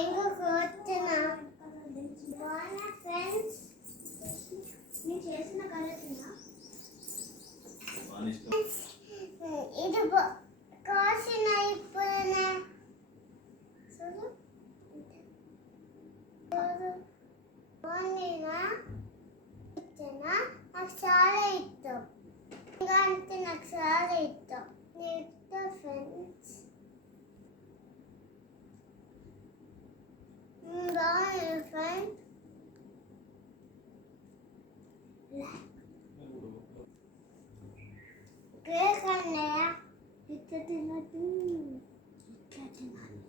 ఇంకొక వచ్చిన బాగున్నా ఫ్రెండ్స్ నేను చేసిన కలర్నా ఇది కాసిన ఇప్పుడునే చూడు బాగుందినా ఇచ్చిన నాకు చాలా ఇష్టం ఇంకా అంటే నాకు చాలా ఇష్టం నేను ఫ్రెండ్స్ బాగుంది ఫ్రెండ్స్ కేక్ అన్నయ్య ఇట్లా తినట్టు ఇట్లా తినాలి